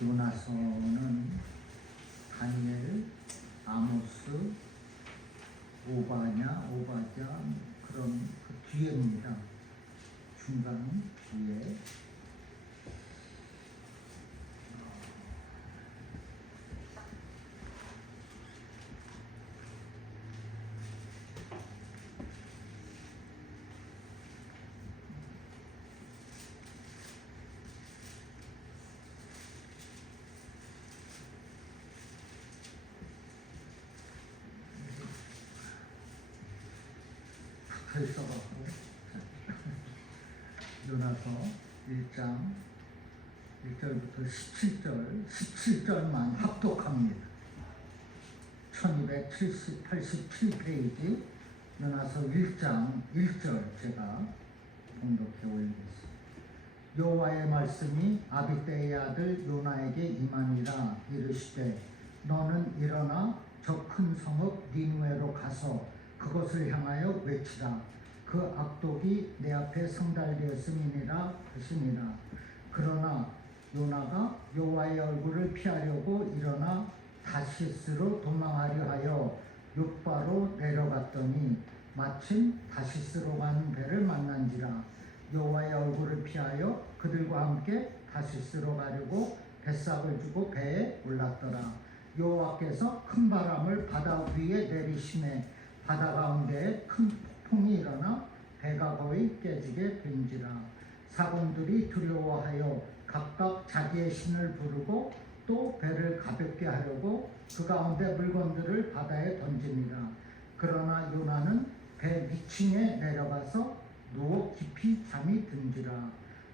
요나서는 다니엘, 아모스, 오바자 그런 그 뒤에입니다. 중간 뒤에. 써갖고 요나서 1장 1절부터 17절만 합독합니다. 1287페이지 요나서 1장 1절 제가 봉독해 올리겠습니다. 여호와의 말씀이 아비떼의 아들 요나에게 임하니라. 이르시되 너는 일어나 저 큰 성읍 니느웨로 가서 그것을 향하여 외치라. 그 악독이 내 앞에 성달되었음이니라 하시니라. 그러나 요나가 여호와의 얼굴을 피하려고 일어나 다시스로 도망하려 하여 욥바로 내려갔더니 마침 다시스로 가는 배를 만난지라. 여호와의 얼굴을 피하여 그들과 함께 다시스로 가려고 뱃삭을 주고 배에 올랐더라. 여호와께서 큰 바람을 바다 위에 내리심에 바다 가운데에 큰 폭풍이 일어나 배가 거의 깨지게 된지라. 사공들이 두려워하여 각각 자기의 신을 부르고 또 배를 가볍게 하려고 그 가운데 물건들을 바다에 던지니라. 그러나 요나는 배 위층에 내려가서 누워 깊이 잠이 든지라.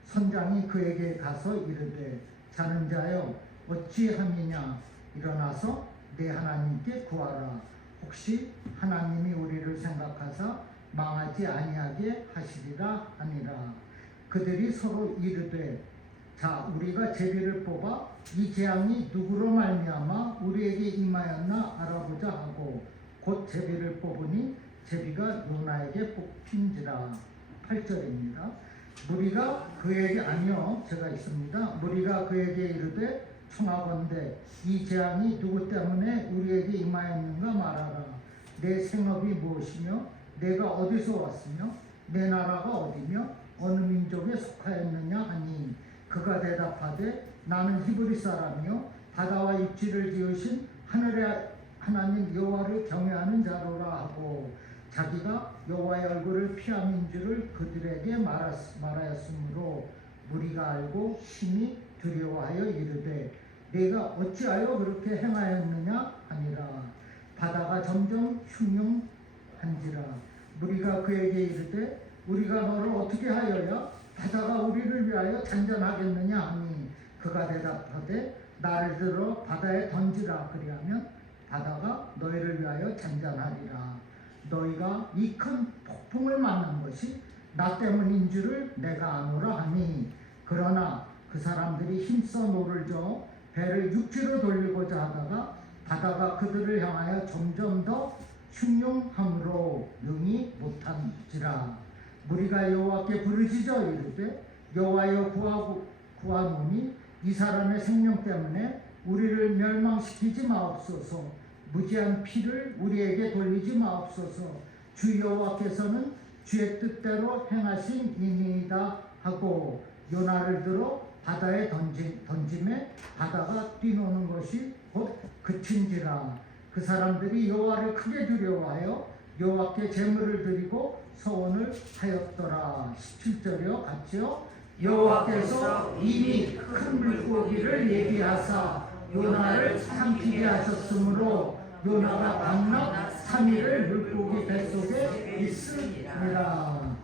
선장이 그에게 가서 이르되 자는 자여 어찌함이냐. 일어나서 내 하나님께 구하라. 혹시 하나님이 우리를 생각하사 망하지 아니하게 하시리라 하니라. 그들이 서로 이르되 자 우리가 제비를 뽑아 이 재앙이 누구로 말미암아 우리에게 임하였나 알아보자 하고 곧 제비를 뽑으니 제비가 요나에게 뽑힌지라. 8절입니다. 무리가 그에게 아니요 제가 있습니다. 무리가 그에게 이르되 청하건대 이 재앙이 누구 때문에 우리에게 임하였는가 말하라. 내 생업이 무엇이며 내가 어디서 왔으며 내 나라가 어디며 어느 민족에 속하였느냐 하니 그가 대답하되 나는 히브리 사람이요 바다와 육지를 지으신 하늘의 하나님 여호와를 경외하는 자로라 하고 자기가 여호와의 얼굴을 피함인 줄을 그들에게 말하였으므로 무리가 알고 심히 두려워하여 이르되 내가 어찌하여 그렇게 행하였느냐 하니라. 바다가 점점 흉흉한지라. 무리가 그에게 이르되 우리가 너를 어떻게 하여야 바다가 우리를 위하여 잔잔하겠느냐 하니 그가 대답하되 나를 들어 바다에 던지라. 그리하면 바다가 너희를 위하여 잔잔하리라. 너희가 이 큰 폭풍을 만난 것이 나 때문인 줄을 내가 아노라 하니 그러나 그 사람들이 힘써 노를 저어 배를 육지로 돌리고자 하다가 바다가 그들을 향하여 점점 더 흉흉함으로 능히 못한지라. 무리가 여호와께 부르짖어 이르되 여호와여 구하노니 이 사람의 생명 때문에 우리를 멸망시키지 마옵소서. 무지한 피를 우리에게 돌리지 마옵소서. 주 여호와께서는 주의 뜻대로 행하신이니이다 하고 요나를 들어 바다에 던짐에 바다가 뛰노는 것이 곧 그친지라. 그 사람들이 여호와를 크게 두려워하여 여호와께 제물을 드리고 서원을 하였더라. 17절이요 같이요. 여호와께서 이미 큰 물고기를 예비하사 요나를 삼키게 하셨으므로 요나가 밤낮 3일을 물고기 뱃속에 있으리라.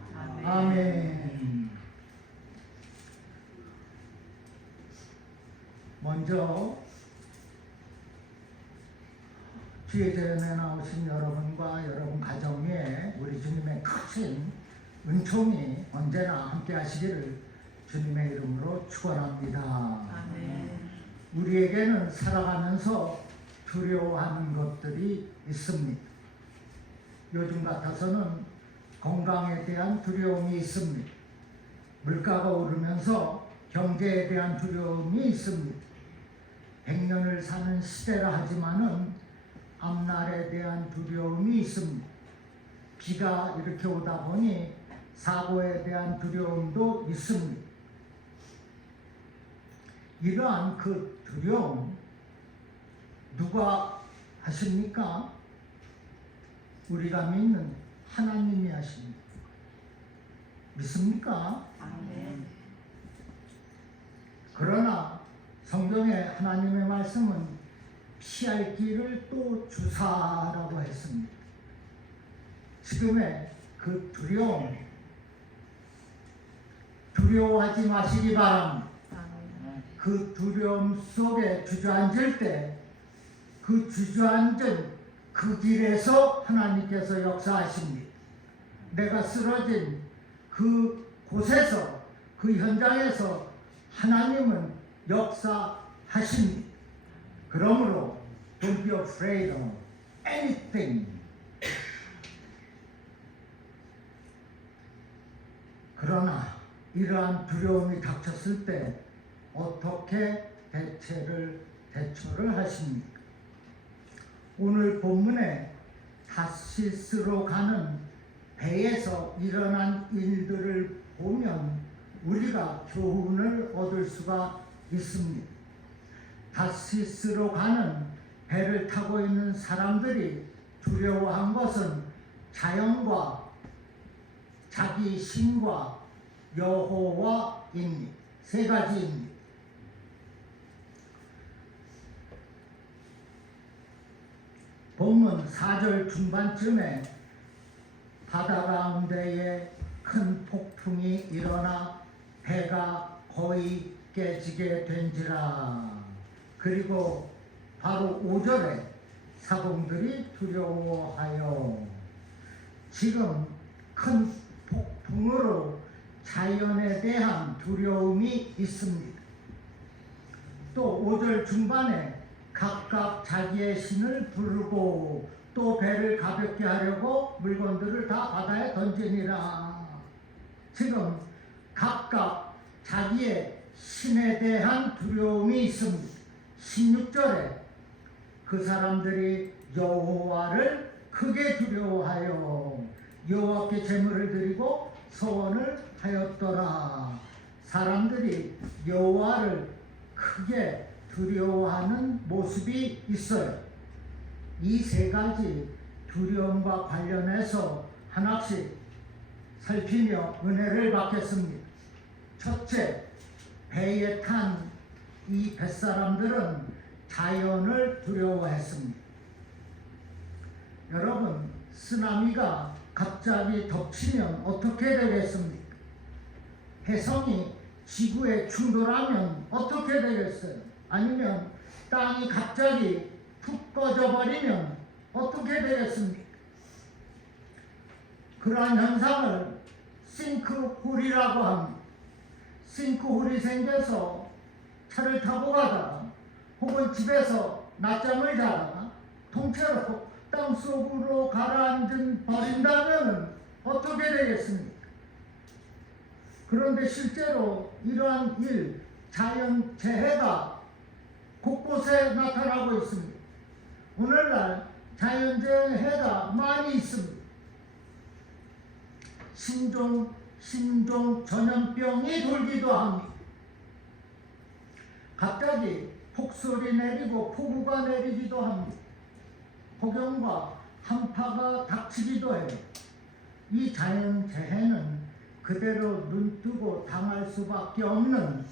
아멘. 먼저 주의 재연에 나오신 여러분과 여러분 가정에 우리 주님의 크신 은총이 언제나 함께 하시기를 주님의 이름으로 축원합니다. 아멘. 우리에게는 살아가면서 두려워하는 것들이 있습니다. 요즘 같아서는 건강에 대한 두려움이 있습니다. 물가가 오르면서 경제에 대한 두려움이 있습니다. 100년을 사는 시대라 하지만은 앞날에 대한 두려움이 있습니다. 비가 이렇게 오다 보니 사고에 대한 두려움도 있습니다. 이러한 그 두려움 누가 하십니까? 우리가 믿는 하나님이 하십니다. 믿습니까? 아멘. 그러나 성경의 하나님의 말씀은 피할 길을 또 주사라고 했습니다. 지금의 그 두려워하지 마시기 바랍니다. 그 두려움 속에 주저앉을 때 그 주저앉은 그 길에서 하나님께서 역사하십니다. 내가 쓰러진 그 곳에서 그 현장에서 하나님은 역사하십니다. 그러므로 don't be afraid of anything. 그러나 이러한 두려움이 닥쳤을 때 어떻게 대처를 하십니까? 오늘 본문에 다시스로 가는 배에서 일어난 일들을 보면 우리가 교훈을 얻을 수가 있습니다. 다시스로 가는 배를 타고 있는 사람들이 두려워한 것은 자연과 자기 신과 여호와입니다. 세 가지입니다. 본문 4절 중반쯤에 바다 가운데에 큰 폭풍이 일어나 배가 거의 깨지게 된지라. 그리고 바로 5절에 사공들이 두려워하여. 지금 큰 폭풍으로 자연에 대한 두려움이 있습니다. 또 5절 중반에 각각 자기의 신을 부르고 또 배를 가볍게 하려고 물건들을 다 바다에 던지니라. 지금 각각 자기의 신에 대한 두려움이 있습니다. 16절에 그 사람들이 여호와를 크게 두려워하여 여호와께 제물을 드리고 서원을 하였더라. 사람들이 여호와를 크게 두려워하는 모습이 있어요. 이 세 가지 두려움과 관련해서 하나씩 살피며 은혜를 받겠습니다. 첫째, 배에 탄 이 뱃사람들은 자연을 두려워했습니다. 여러분, 쓰나미가 갑자기 덮치면 어떻게 되겠습니까? 해성이 지구에 충돌하면 어떻게 되겠어요? 아니면 땅이 갑자기 푹 꺼져버리면 어떻게 되겠습니까? 그러한 현상을 싱크홀이라고 합니다. 싱크홀이 생겨서 차를 타고 가다가 혹은 집에서 낮잠을 자다가 통째로 땅속으로 가라앉은 버린다면 어떻게 되겠습니까? 그런데 실제로 이러한 자연재해가 곳곳에 나타나고 있습니다. 오늘날 자연재해가 많이 있습니다. 신종 전염병이 돌기도 합니다. 갑자기 폭설이 내리고 폭우가 내리기도 합니다. 폭염과 한파가 닥치기도 해요. 이 자연재해는 그대로 눈뜨고 당할 수밖에 없는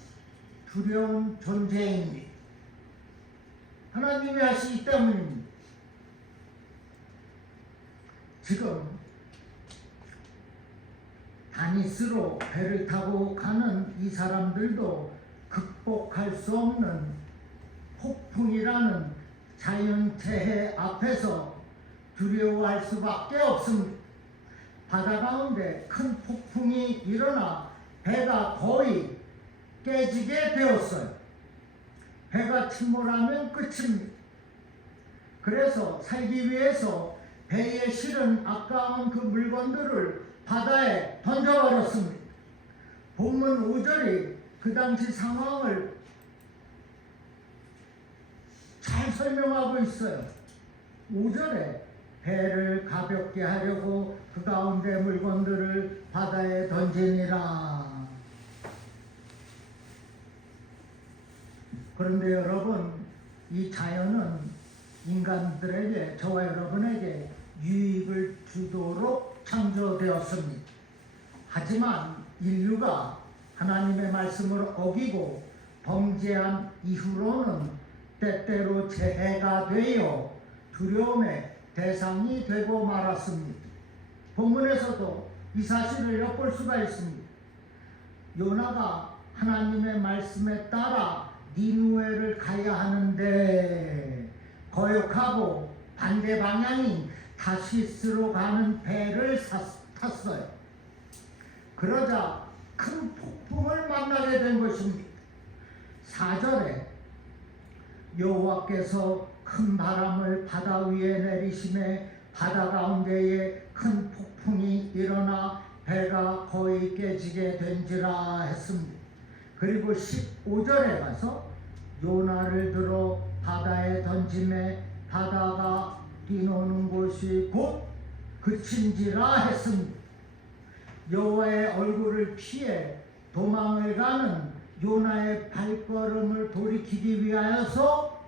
두려운 존재입니다. 하나님이 하시기 때문입니다. 지금 다니스로 배를 타고 가는 이 사람들도 극복할 수 없는 폭풍이라는 자연재해 앞에서 두려워할 수밖에 없습니다. 바다 가운데 큰 폭풍이 일어나 배가 거의 깨지게 되었어요. 배가 침몰하면 끝입니다. 그래서 살기 위해서 배에 실은 아까운 그 물건들을 바다에 던져버렸습니다. 본문 5절이 그 당시 상황을 설명하고 있어요. 5절에 배를 가볍게 하려고 그 가운데 물건들을 바다에 던지니라. 그런데 여러분, 이 자연은 인간들에게, 저와 여러분에게 유익을 주도록 창조되었습니다. 하지만 인류가 하나님의 말씀을 어기고 범죄한 이후로는 때때로 재해가 되어 두려움의 대상이 되고 말았습니다. 본문에서도 이 사실을 엿볼 수가 있습니다. 요나가 하나님의 말씀에 따라 니느웨를 가야 하는데 거역하고 반대 방향인 다시스로 가는 배를 탔어요. 그러자 큰 폭풍을 만나게 된 것입니다. 4절에 여호와께서 큰 바람을 바다 위에 내리심에 바다 가운데에 큰 폭풍이 일어나 배가 거의 깨지게 된지라 했습니다. 그리고 15절에 가서 요나를 들어 바다에 던짐에 바다가 뛰노는 곳이 곧 그친지라 했습니다. 여호와의 얼굴을 피해 도망을 가는 요나의 발걸음을 돌이키기 위하여서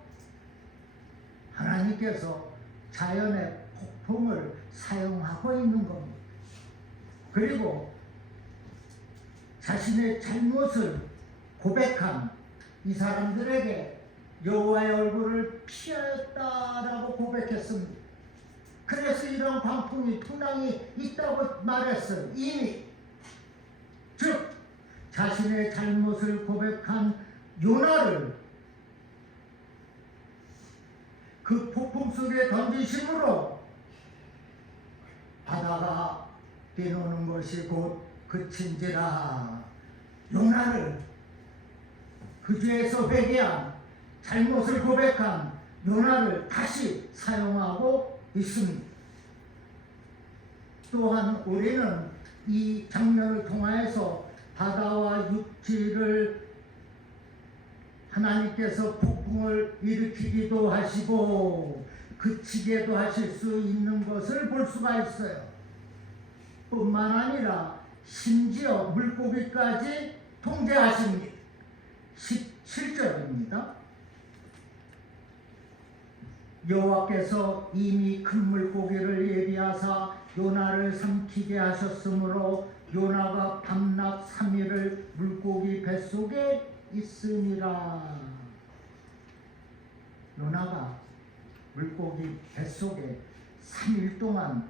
하나님께서 자연의 폭풍을 사용하고 있는 겁니다. 그리고 자신의 잘못을 고백한 이 사람들에게 여호와의 얼굴을 피하였다라고 고백했습니다. 그래서 이런 광풍이 풍랑이 있다고 말했어요. 이미 즉 자신의 잘못을 고백한 요나를 그 폭풍 속에 던지심으로 바다가 뛰노는 것이 곧 그친지라. 요나를 그 죄에서 회개한 잘못을 고백한 요나를 다시 사용하고 있습니다. 또한 우리는 이 장면을 통하여서 바다와 육지를 하나님께서 폭풍을 일으키기도 하시고 그치게도 하실 수 있는 것을 볼 수가 있어요. 뿐만 아니라 심지어 물고기까지 통제하십니다. 17절입니다. 여호와께서 이미 큰 물고기를 예비하사 요나를 삼키게 하셨으므로 요나가 밤낮 3일을 물고기 뱃속에 있으니라. 요나가 물고기 뱃속에 3일 동안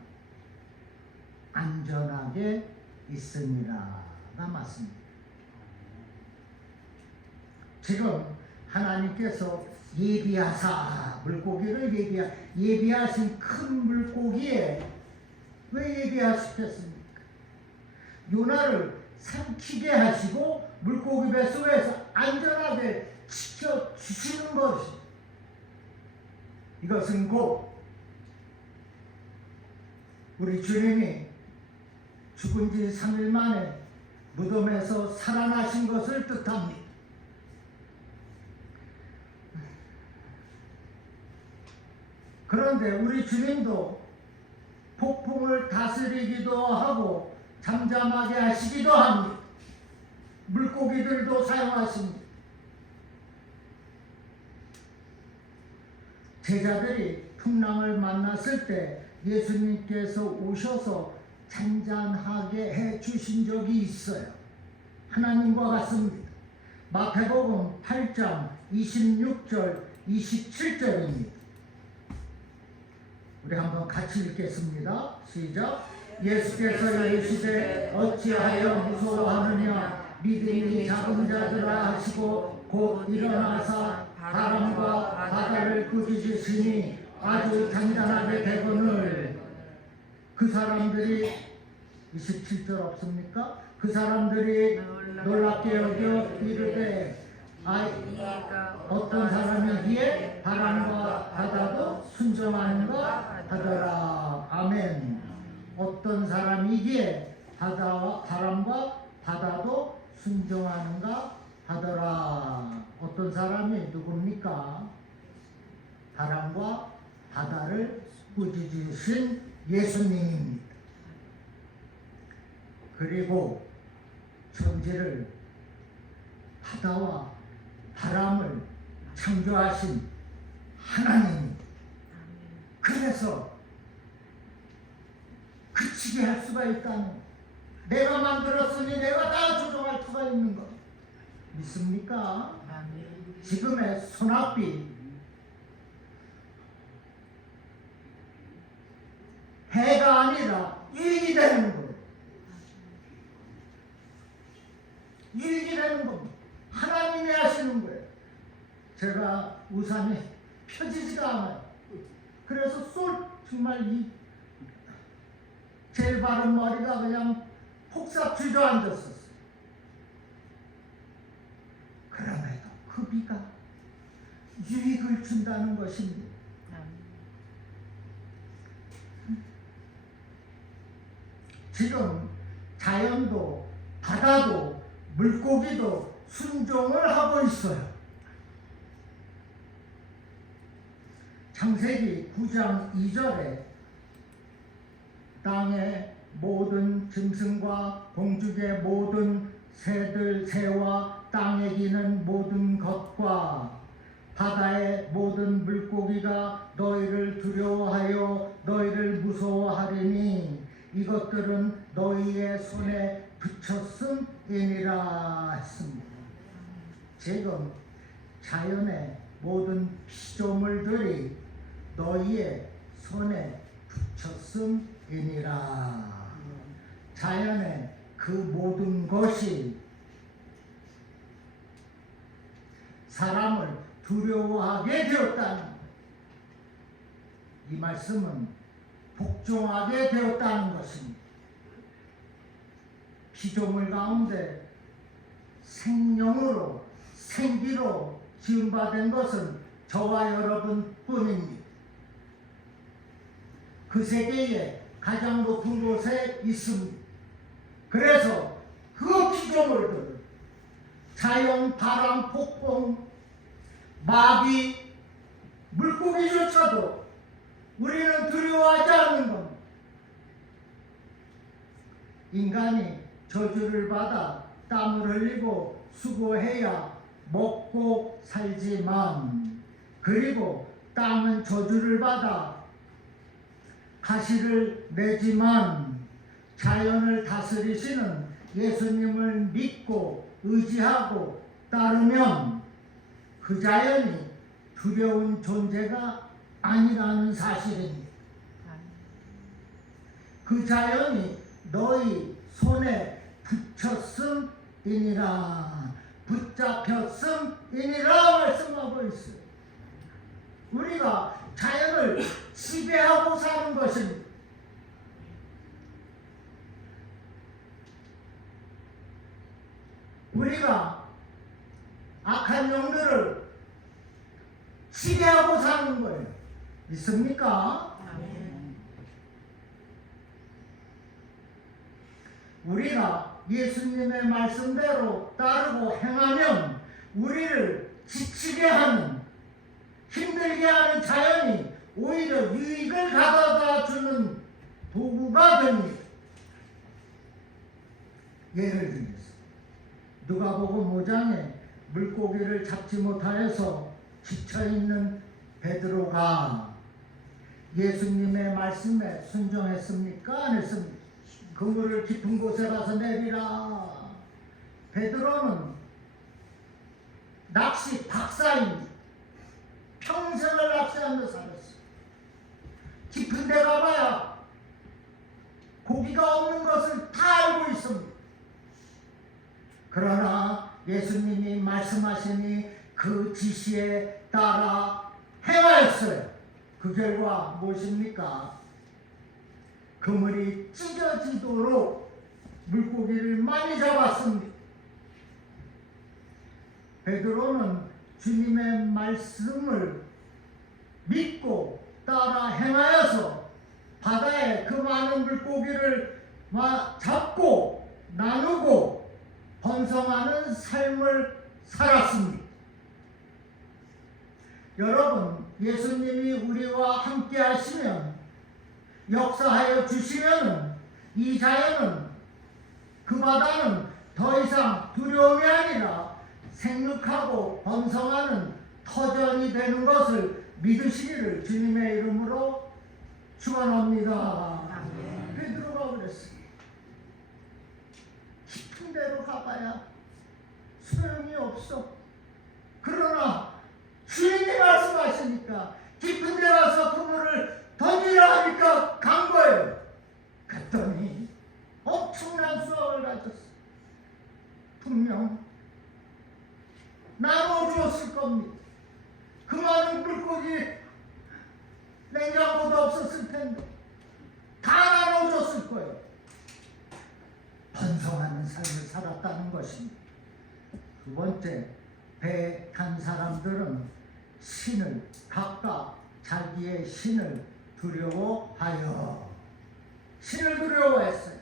안전하게 있으니라가 맞습니다. 지금 하나님께서 예비하사 물고기를 예비하신 큰 물고기에 왜 예비하시겠습니까? 요나를 삼키게 하시고 물고기 뱃속에서 안전하게 지켜주시는 것이, 이것은 곧 우리 주님이 죽은 지 3일 만에 무덤에서 살아나신 것을 뜻합니다. 그런데 우리 주님도 폭풍을 다스리기도 하고 잠잠하게 하시기도 합니다. 물고기들도 사용하십니다. 제자들이 풍랑을 만났을 때 예수님께서 오셔서 잔잔하게 해 주신 적이 있어요. 하나님과 같습니다. 마태복음 8장 26절 27절입니다. 우리 한번 같이 읽겠습니다. 시작. 예수께서 이르시되 어찌하여 무서워하느냐, 믿음이 작은 자들아 하시고 곧 일어나사 바람과 바다를 꾸짖으시니 아주 잔잔하게 되거늘. 그 사람들이 27절 없습니까? 그 사람들이 놀랍게 여겨 이르되 어떤 사람이기에 바람과 바다도 순종하는가 하더라. 아멘. 어떤 사람이기에 바람과 바다도 순종하는가 하더라. 어떤 사람이 누굽니까? 바람과 바다를 꾸짖으신 예수님입니다. 그리고 천지를 바다와 바람을 창조하신 하나님입니다. 그래서 그치게 할 수가 있다는, 내가 만들었으니 내가 다 조종할 수가 있는 것 믿습니까? 지금의 소낙비 해가 아니라 일이 되는 거예요. 일이 되는 겁니다. 하나님이 하시는 거예요. 제가 우산이 펴지지가 않아요. 그래서 정말 제일 바른 머리가 그냥 폭삭 주저앉았었어요. 그럼에도 그 비가 유익을 준다는 것입니다. 지금 자연도 바다도 물고기도 순종을 하고 있어요. 창세기 9장 2절에 땅의 모든 짐승과 공중의 모든 새들, 새와 땅에 기는 모든 것과 바다의 모든 물고기가 너희를 두려워하여 너희를 무서워하리니 이것들은 너희의 손에 붙였음이니라 했습니다. 지금 자연의 모든 피조물들이 너희의 손에 붙였음이니라. 자연의 그 모든 것이 사람을 두려워하게 되었다는, 이 말씀은 복종하게 되었다는 것입니다. 피조물 가운데 생명으로 생기로 지음받은 것은 저와 여러분 뿐입니다. 그 세계에 가장 높은 곳에 있습니다. 그래서 그 피조물들, 자연, 바람, 폭풍, 마비, 물고기조차도 우리는 두려워하지 않는 겁니다. 인간이 저주를 받아 땀을 흘리고 수고해야 먹고 살지만, 그리고 땅은 저주를 받아 가시를 내지만 자연을 다스리시는 예수님을 믿고 의지하고 따르면 그 자연이 두려운 존재가 아니라는 사실입니다. 그 자연이 너희 손에 붙였음이니라, 붙잡혔음이니라 말씀하고 있어요. 우리가 자연을 지배하고 사는 것입니다. 우리가 악한 영들을 지배하고 사는 거예요. 있습니까? 우리가 예수님의 말씀대로 따르고 행하면 우리를 지치게 하는, 힘들게 하는 자연이 오히려 유익을 가져다 주는 도구가 됩니다. 예를 들어서 누가복음 5장에 물고기를 잡지 못하여서 지쳐있는 베드로가 예수님의 말씀에 순종했습니까? 안 했습니까? 그물을 깊은 곳에 가서 내리라. 베드로는 낚시 박사입니다. 평생을 낚시하며 살았어요. 깊은 데 가봐야 고기가 없는 것을 다 알고 있습니다. 그러나 예수님이 말씀하시니 그 지시에 따라 행하였어요. 그 결과 무엇입니까? 그물이 찢어지도록 물고기를 많이 잡았습니다. 베드로는 주님의 말씀을 믿고 따라 행하여서 바다에 그 많은 물고기를 잡고 나누고 번성하는 삶을 살았습니다. 여러분, 예수님이 우리와 함께 하시면, 역사하여 주시면 이 자연은, 그 바다는 더 이상 두려움이 아니라 생육하고 번성하는 터전이 되는 것을 믿으시기를 주님의 이름으로 축원합니다. 베드로가 그랬습니다. 깊은 데로 가봐야 소용이 없어. 그러나 주인이 말씀하시니까 깊은 데 가서 그물을 던지라 하니까 간 거예요. 갔더니 엄청난 수확을 가졌어. 분명 나눠주었을 겁니다. 그 많은 물고기 냉장고도 없었을 텐데 다 나눠줬을 거예요. 번성하는 삶을 살았다는 것입니다. 두 번째, 배에 탄 사람들은 신을, 각각 자기의 신을 두려워하여, 신을 두려워했어요.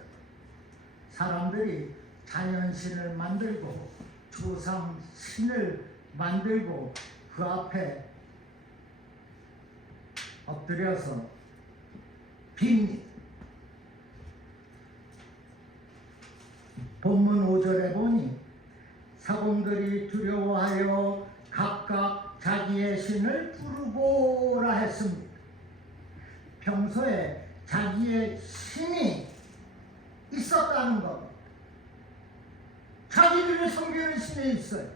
사람들이 자연신을 만들고 조상신을 만들고 그 앞에 엎드려서 빕니다. 본문 5절에 보니 사공들이 두려워하여 각각 자기의 신을 부르고라 했습니다. 평소에 자기의 신이 있었다는 것, 자기들이 섬기는 신이 있어요.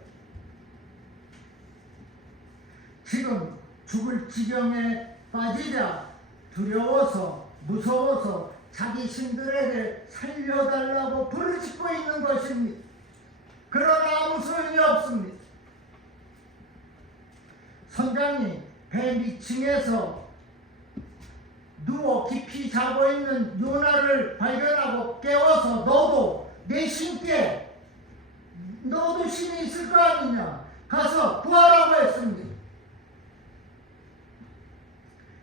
지금 죽을 지경에 빠지자 두려워서, 무서워서 자기 신들에게 살려달라고 부르짖고 있는 것입니다. 그러나 아무 소용이 없습니다. 선장이 배 밑층에서 누워 깊이 자고 있는 요나를 발견하고 깨워서 너도 내 신께, 너도 신이 있을 거 아니냐, 가서 구하라고 했습니다.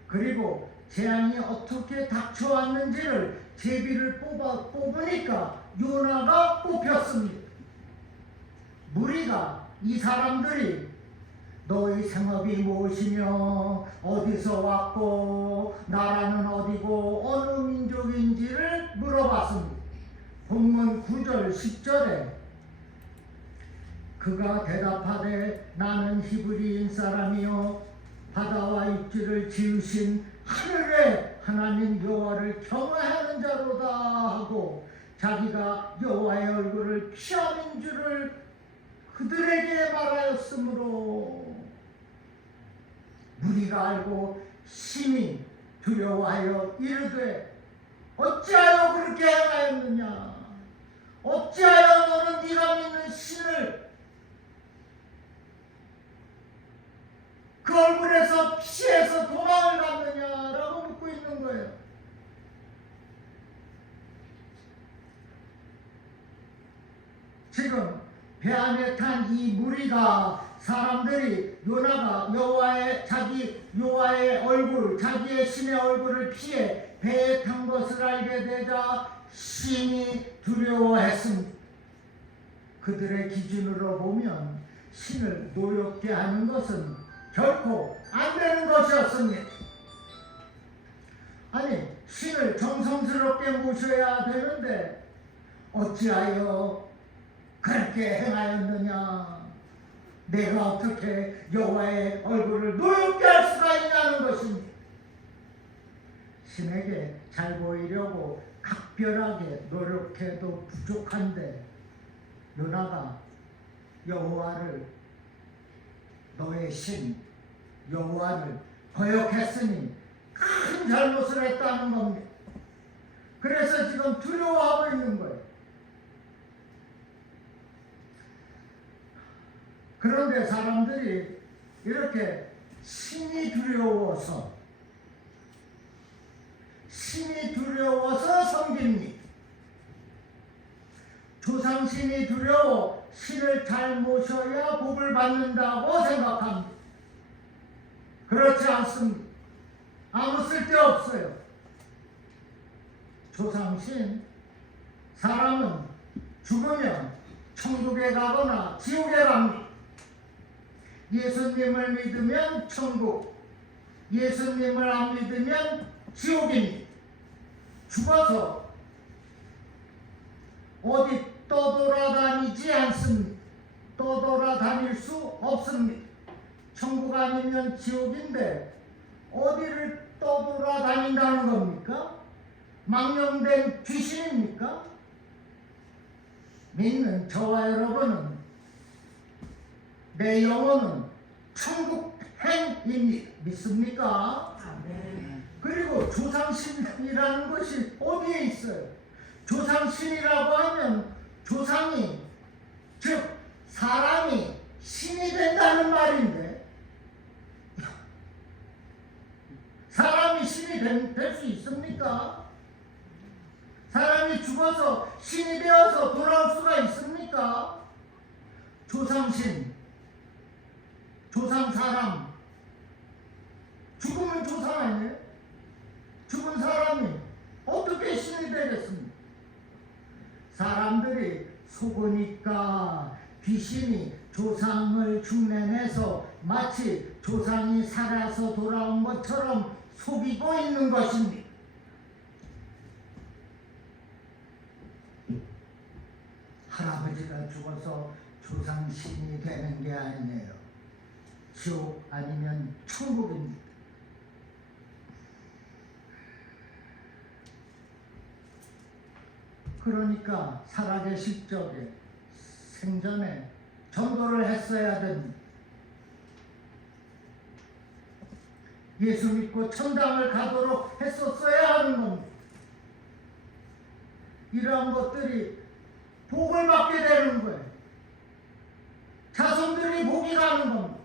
그리고 재앙이 어떻게 닥쳐왔는지를 제비를 뽑으니까 요나가 뽑혔습니다. 무리가, 이 사람들이 너희 생업이 무엇이며 어디서 왔고 나라는 어디고 어느 민족인지를 물어봤습니다. 본문 9절 10절에 그가 대답하되 나는 히브리인 사람이요 바다와 육지를 지으신 하늘의 하나님 여호와를 경외하는 자로다 하고 자기가 여호와의 얼굴을 피하는 줄을 그들에게 말하였으므로 무리가 알고 심히 두려워하여 이르되 어찌하여 그렇게 행하였느냐, 어찌하여 너는 네가 믿는 신을 그 얼굴에서 피해서 도망을 갔느냐라고 묻고 있는 거예요. 지금 배 안에 탄 이 무리가, 사람들이 요나가 여호와의 얼굴, 자기의 신의 얼굴을 피해 배에 탄 것을 알게 되자 신이 두려워했습니다. 그들의 기준으로 보면 신을 노엽게 하는 것은 결코 안 되는 것이었습니다. 아니, 신을 정성스럽게 모셔야 되는데 어찌하여 그렇게 행하였느냐, 내가 어떻게 여호와의 얼굴을 노엽게 할 수가 있냐는 것입니다. 신에게 잘 보이려고 각별하게 노력해도 부족한데 요나가 여호와를, 너의 신 여호와를 거역했으니 큰 잘못을 했다는 겁니다. 그래서 지금 두려워하고 있는 거예요. 그런데 사람들이 이렇게 신이 두려워서 섬깁니다. 조상신이 두려워 신을 잘 모셔야 복을 받는다고 생각합니다. 그렇지 않습니다. 아무 쓸데없어요. 조상신, 사람은 죽으면 천국에 가거나 지옥에 갑니다. 예수님을 믿으면 천국, 예수님을 안 믿으면 지옥입니다. 죽어서 어디 떠돌아다니지 않습니다. 떠돌아다닐 수 없습니다. 천국 아니면 지옥인데 어디를 떠돌아다닌다는 겁니까? 망령된 귀신입니까? 믿는 저와 여러분은 내 영혼은 천국행입니다. 믿습니까? 그리고 조상신이라는 것이 어디에 있어요? 조상신이라고 하면 조상이, 즉 사람이 신이 된다는 말인데, 사람이 신이 될 수 있습니까? 사람이 죽어서 신이 되어서 돌아올 수가 있습니까? 조상신, 조상 사람, 죽으면 조상 아니에요? 죽은 사람이 어떻게 신이 되겠습니까? 사람들이 속으니까 귀신이 조상을 흉내내서 마치 조상이 살아서 돌아온 것처럼 속이고 있는 것입니다. 할아버지가 죽어서 조상신이 되는 게 아니에요. 지옥 아니면 천국입니다. 그러니까 살아계실 적에 생전에 전도를 했어야 됩니다. 예수 믿고 천당을 가도록 했었어야 하는 겁니다. 이러한 것들이 복을 받게 되는 거예요. 자손들이 복이 가는 겁니다.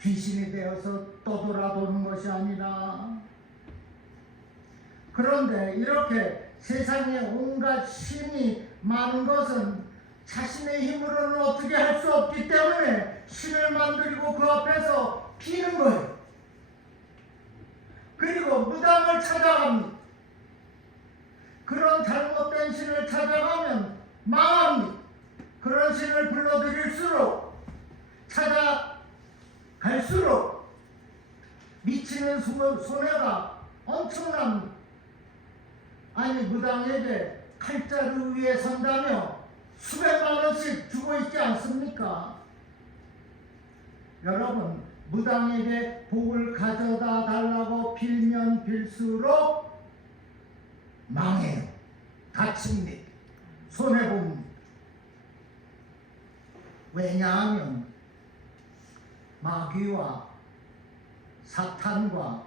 귀신이 되어서 떠돌아도는 것이 아니라. 그런데 이렇게 세상에 온갖 신이 많은 것은 자신의 힘으로는 어떻게 할 수 없기 때문에 신을 만들고 그 앞에서 비는 거예요. 그리고 무당을 찾아갑니다. 그런 잘못된 신을 찾아가면 망합니다. 그런 신을 불러들일수록 찾아갈수록 미치는 손해가 엄청납니다. 아니, 무당에게 칼자루 위에 선다며 수백만 원씩 주고 있지 않습니까? 여러분, 무당에게 복을 가져다 달라고 빌면 빌수록 망해요. 다칩니다. 손해봅니다. 왜냐하면 마귀와 사탄과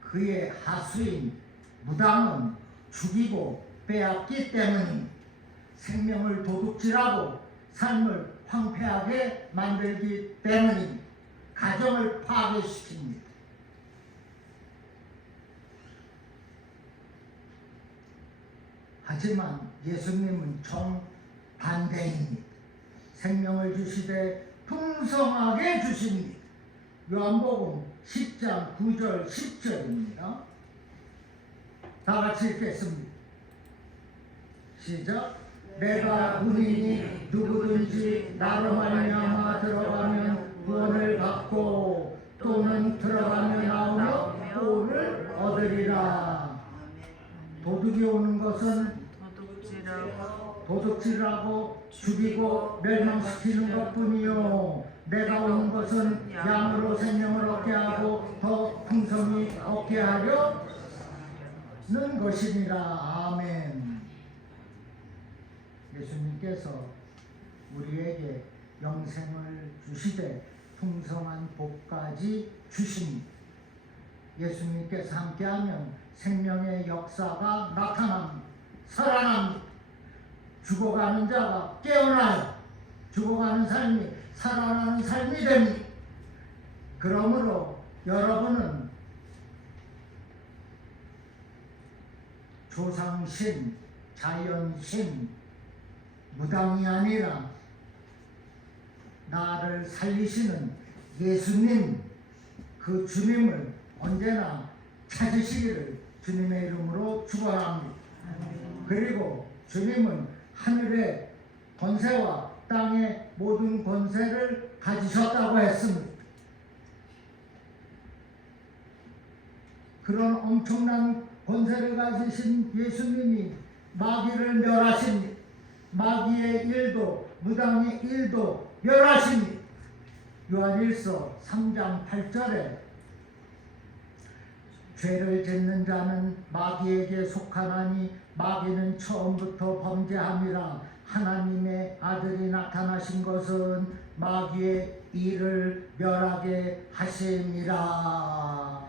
그의 하수인 무당은 죽이고 빼앗기 때문입니다. 생명을 도둑질하고 삶을 황폐하게 만들기 때문입니다. 가정을 파괴시킵니다. 하지만 예수님은 정반대입니다. 생명을 주시되 풍성하게 주십니다. 요한복음 10장 9절 10절입니다. 다 같이 읽겠습니다. 시작. 내가 문이니 누구든지 나로 말미암아 들어가면 구원을 받고 또는 들어가며 나오며 구원을 얻으리라. 도둑이 오는 것은 도둑질하고 죽이고 멸망시키는 것뿐이요, 내가 오는 것은 양으로 생명을 얻게 하고 더 풍성히 얻게 하려는 것이니라. 아멘. 예수님께서 우리에게 영생을 주시되 풍성한 복까지 주십니다. 예수님께서 함께하면 생명의 역사가 나타납니다. 살아납니다. 죽어가는 자가 깨어나요. 죽어가는 삶이 살아나는 삶이 됩니다. 그러므로 여러분은 조상신, 자연신, 무당이 아니라 나를 살리시는 예수님, 그 주님을 언제나 찾으시기를 주님의 이름으로 축원합니다. 그리고 주님은 하늘에 권세와 땅의 모든 권세를 가지셨다고 했습니다. 그런 엄청난 권세를 가지신 예수님이 마귀를 멸하십니다. 마귀의 일도 무당의 일도 멸하십니다. 요한일서 3장 8절에 죄를 짓는 자는 마귀에게 속하나니 마귀는 처음부터 범죄함이라. 하나님의 아들이 나타나신 것은 마귀의 일을 멸하게 하심이라.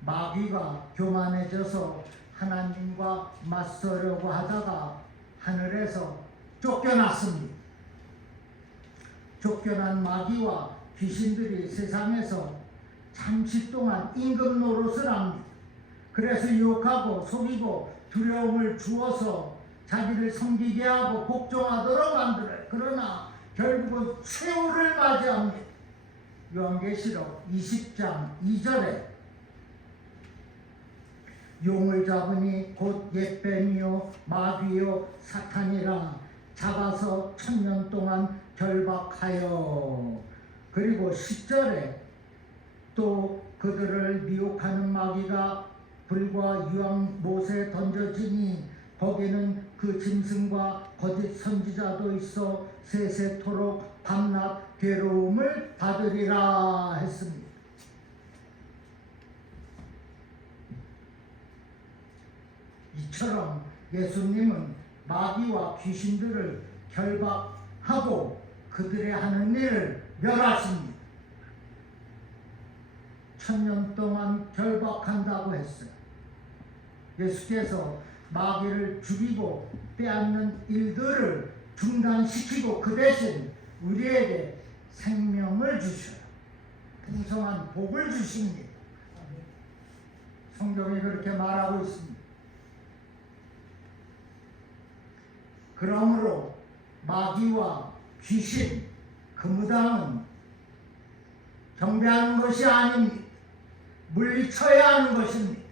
마귀가 교만해져서 하나님과 맞서려고 하다가 하늘에서 쫓겨났습니다. 쫓겨난 마귀와 귀신들이 세상에서 잠시 동안 임금 노릇을 합니다. 그래서 유혹하고 속이고 두려움을 주어서 자기를 섬기게 하고 복종하도록 만들어요. 그러나 결국은 최후를 맞이합니다. 요한계시록 20장 2절에 용을 잡으니 곧 옛뱀이요 마귀요 사탄이라. 잡아서 1000년 동안 결박하여. 그리고 10절에 또 그들을 미혹하는 마귀가 불과 유황못에 던져지니 거기는 그 짐승과 거짓 선지자도 있어 세세토록 밤낮 괴로움을 받으리라 했습니다. 이처럼 예수님은 마귀와 귀신들을 결박하고 그들의 하는 일을 멸하십니다. 1000년 동안 결박한다고 했어요. 예수께서 마귀를 죽이고 빼앗는 일들을 중단시키고 그 대신 우리에게 생명을 주셔요. 풍성한 복을 주십니다. 성경이 그렇게 말하고 있습니다. 그러므로 마귀와 귀신, 그 무당은 경배하는 것이 아닙니다. 물리쳐야 하는 것입니다.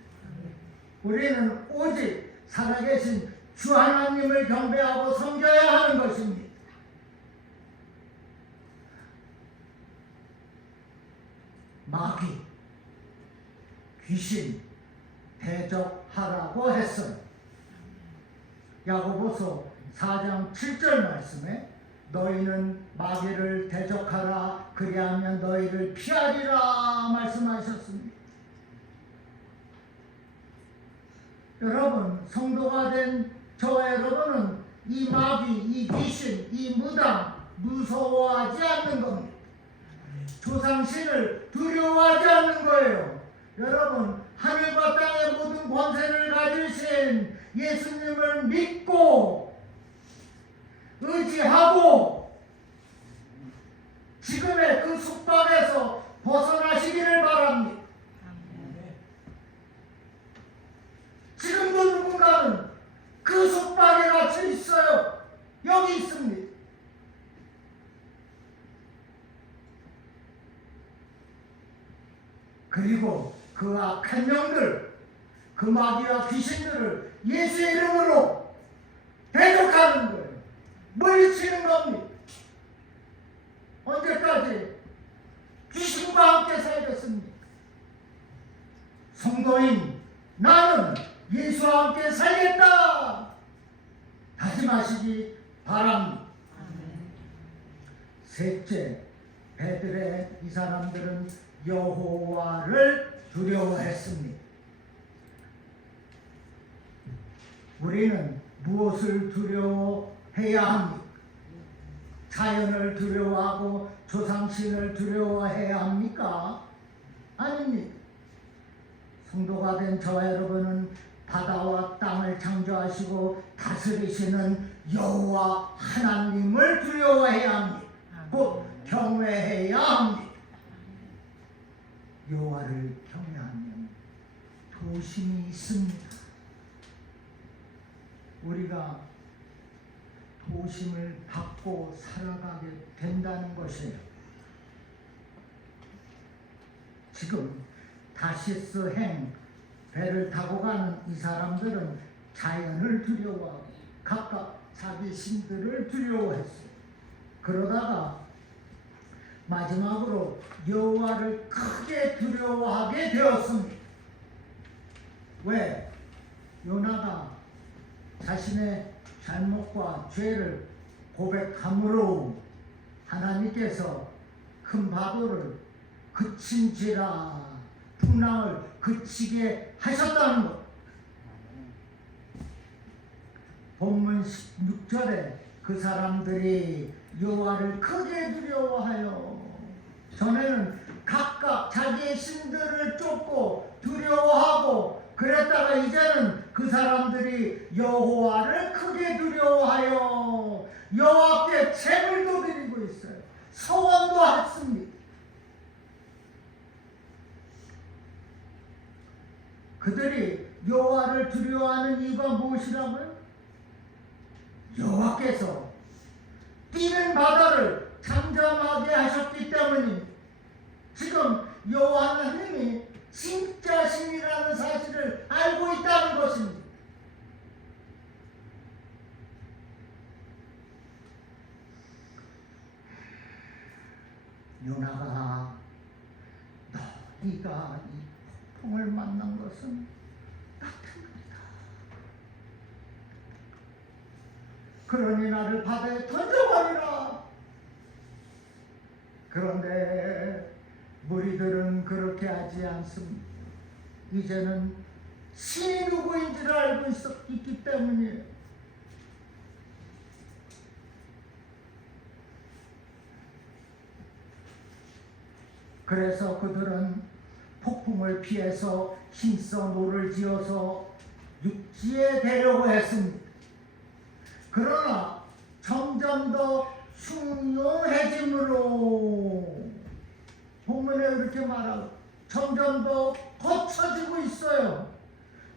우리는 오직 살아계신 주 하나님을 경배하고 섬겨야 하는 것입니다. 마귀, 귀신 대적하라고 했어요. 야고보서 4장 7절 말씀에 너희는 마귀를 대적하라 그리하면 너희를 피하리라 말씀하셨습니다. 여러분, 성도가 된 저와 여러분은 이 마귀, 이 귀신, 이 무당 무서워하지 않는 겁니다. 조상신을 두려워하지 않는 거예요. 여러분, 하늘과 땅의 모든 권세를 가지신 예수님을 믿고 의지하고 지금의 그 숙박에서 벗어나시기를 바랍니다. 지금도 누군가는 그 숙박에 갇혀 있어요. 여기 있습니다. 그리고 그 악한 영들, 그 마귀와 귀신들을 예수의 이름으로 대적하는 거예요. 물리치는 겁니다. 언제까지 귀신과 함께 살겠습니까? 성도인 나는 예수와 함께 살겠다 다짐하시기 바랍니다. 셋째, 베들레헴 이 사람들은 여호와를 두려워했습니다. 우리는 무엇을 두려워해야 합니까? 자연을 두려워하고 조상신을 두려워해야 합니까? 아닙니다. 성도가 된 저와 여러분은 바다와 땅을 창조하시고 다스리시는 여호와 하나님을 두려워해야 합니다. 곧 경외해야 합니다. 여호와를 경외하면 도심이 있습니다. 우리가 도심을 받고 살아가게 된다는 것이에요. 지금 다시스행 배를 타고 가는 이 사람들은 자연을 두려워하고 각각 자기 신들을 두려워했어요. 그러다가 마지막으로 여호와를 크게 두려워하게 되었습니다. 왜? 요나가 자신의 잘못과 죄를 고백함으로 하나님께서 큰 파도를 그친지라, 풍랑을 그치게 하셨다는 것. 본문 16절에 그 사람들이 여호와를 크게 두려워하여, 전에는 각각 자기의 신들을 쫓고 두려워하고 그랬다가 이제는 그 사람들이 여호와를 크게 두려워하여 여호와께 제물도 드리고 있어요. 서원도 했습니다. 그들이 여호와를 두려워하는 이유가 무엇이라고요? 여호와께서 뛰는 바다를 잠잠하게 하셨기 때문입니다. 지금 여호와 하나님이 진짜 신이라는 사실을 알고 있다는 것입니다. 요나가 네가 이 폭풍을 만난 것은 같은 일이다. 그러니 나를 바다에 던져버리라. 그런데 무리들은 그렇게 하지 않습니다. 이제는 신이 누구인지를 알고 있기 때문이에요. 그래서 그들은 폭풍을 피해서 힘써 노를 지어서 육지에 대려고 했습니다. 그러나 점점 더 흉흉해짐으로, 본문에 이렇게 말하고 점점 더 거쳐지고 있어요.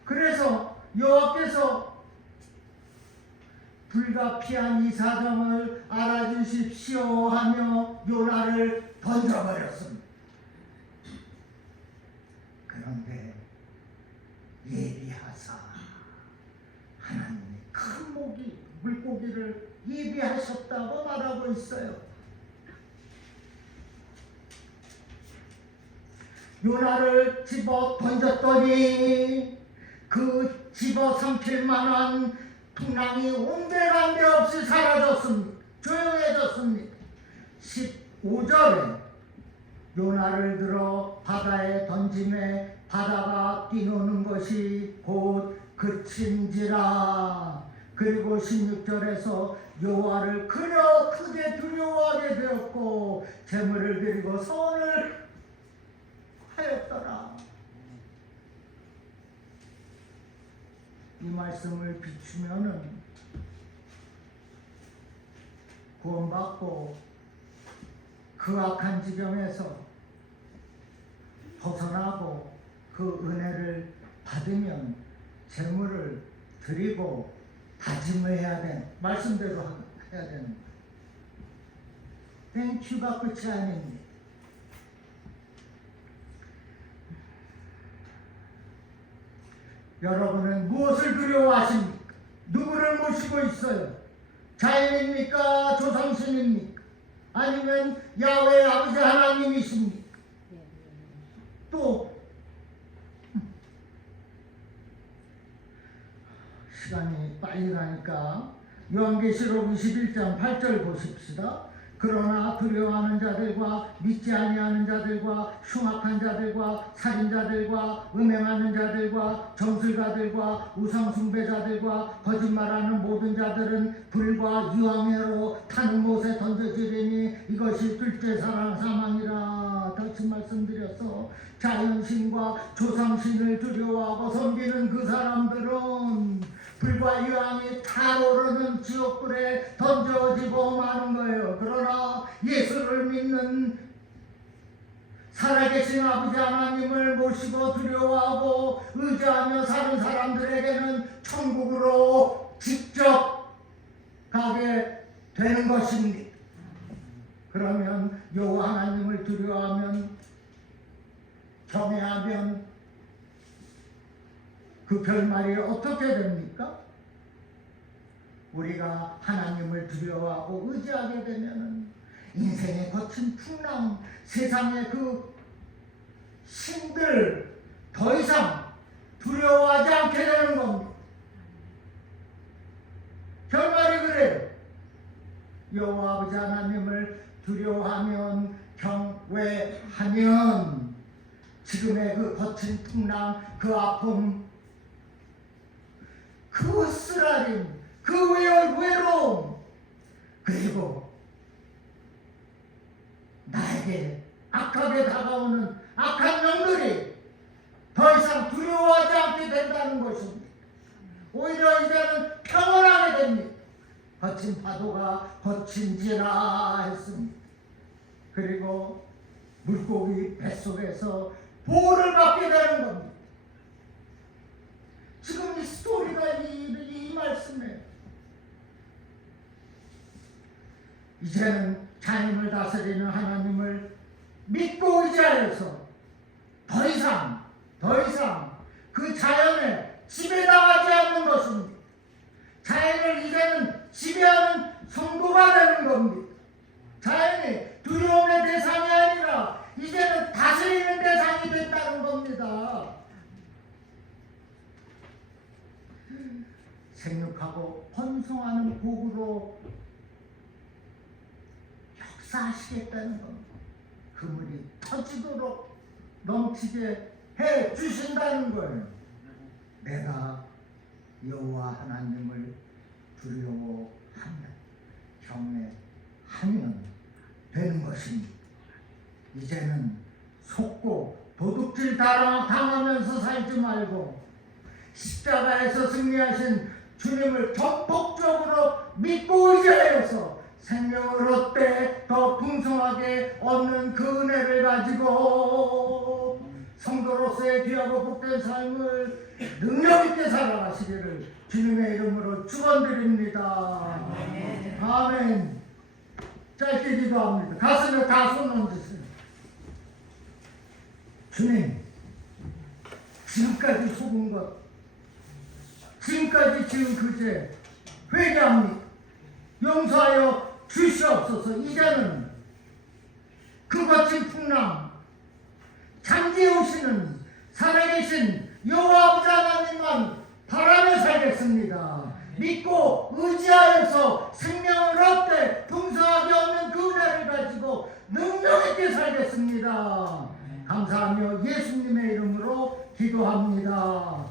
그래서 여호와께서 불가피한 이 사정을 알아주십시오 하며 요나를 던져버렸습니다. 그런데 예비하사 하나님이 큰 물고기를 예비하셨다고 말하고 있어요. 요나를 집어 던졌더니 그 집어 삼킬 만한 풍랑이 온데간데 없이 사라졌습니다. 조용해졌습니다. 15절에 요나를 들어 바다에 던짐에 바다가 뛰노는 것이 곧 그친지라. 그리고 16절에서 여호와를 그려 크게 두려워하게 되었고 제물을 드리고 서원을 하였더라. 이 말씀을 비추면은 구원받고 그 악한 지경에서 벗어나고 그 은혜를 받으면 제물을 드리고 다짐을 해야 되는, 말씀대로 해야 되는 거예요. 땡큐가 끝이 아닙니다. 여러분은 무엇을 두려워하십니까? 누구를 모시고 있어요? 자연입니까? 조상신입니까? 아니면 야훼 아버지 하나님이십니까? 또 시간이 빨리 가니까 요한계시록 21장 8절 보십시다. 그러나 두려워하는 자들과 믿지 아니하는 자들과 흉악한 자들과 살인자들과 음행하는 자들과 정술가들과 우상숭배자들과 거짓말하는 모든 자들은 불과 유황으로 타는 못에 던져지리니 이것이 둘째 사망이라. 다시 말씀드려서 자연신과 조상신을 두려워하고 섬기는 그 사람들은 불과 유황이 타오르는 지옥불에 던져지고 마는 거예요. 그러나 예수를 믿는 살아계신 아버지 하나님을 모시고 두려워하고 의지하며 사는 사람들에게는 천국으로 직접 가게 되는 것입니다. 그러면 여호와 하나님을 두려워하면, 경외하면 그 결말이 어떻게 됩니까? 우리가 하나님을 두려워하고 의지하게 되면 인생의 거친 풍랑, 세상의 그 신들 더 이상 두려워하지 않게 되는 겁니다. 결말이 그래요. 여호와 아버지 하나님을 두려워하면, 경외하면 지금의 그 거친 풍랑, 그 아픔, 그 쓰라림, 그 외로움, 그리고 나에게 악하게 다가오는 악한 영들이 더 이상 두려워하지 않게 된다는 것입니다. 오히려 이제는 평온하게 됩니다. 거친 파도가 거친지라 했습니다. 그리고 물고기 뱃속에서 보호를 받게 되는 겁니다. 지금 이 스토리가 이 말씀에 이제는 자연을 다스리는 하나님을 믿고 의지하여서 더 이상 그 자연에 지배당하지 않는 것입니다. 자연을 이제는 지배하는 성도가 되는 겁니다. 자연이 두려움의 대상이 아니라 이제는 다스리는 대상이 됐다는 겁니다. 생육하고 번성하는 복으로 역사하시겠다는 겁니다. 그물이 터지도록 넘치게 해 주신다는 거예요. 내가 여호와 하나님을 두려워하면, 경외하면 되는 것입니다. 이제는 속고 도둑질 당하면서 살지 말고 십자가에서 승리하신 주님을 전폭적으로 믿고 의지하여서 생명을 얻되 더 풍성하게 얻는 그 은혜를 가지고 성도로서의 귀하고 복된 삶을 능력있게 살아가시기를 주님의 이름으로 축원드립니다. 아멘. 짧게 기도합니다. 가슴에 다 손 얹으세요. 주님, 지금까지 속은 것, 지금까지 지은 그 죄 회개합니다. 용서하여 주시옵소서. 이제는 그 거친 풍랑, 잠재우시는 살아계신 여호와 아버지 하나님만 바라며 살겠습니다. 믿고 의지하여서 생명을 얻되 풍성하게 얻는 그 은혜를 가지고 능력있게 살겠습니다. 감사하며 예수님의 이름으로 기도합니다.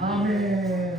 아멘.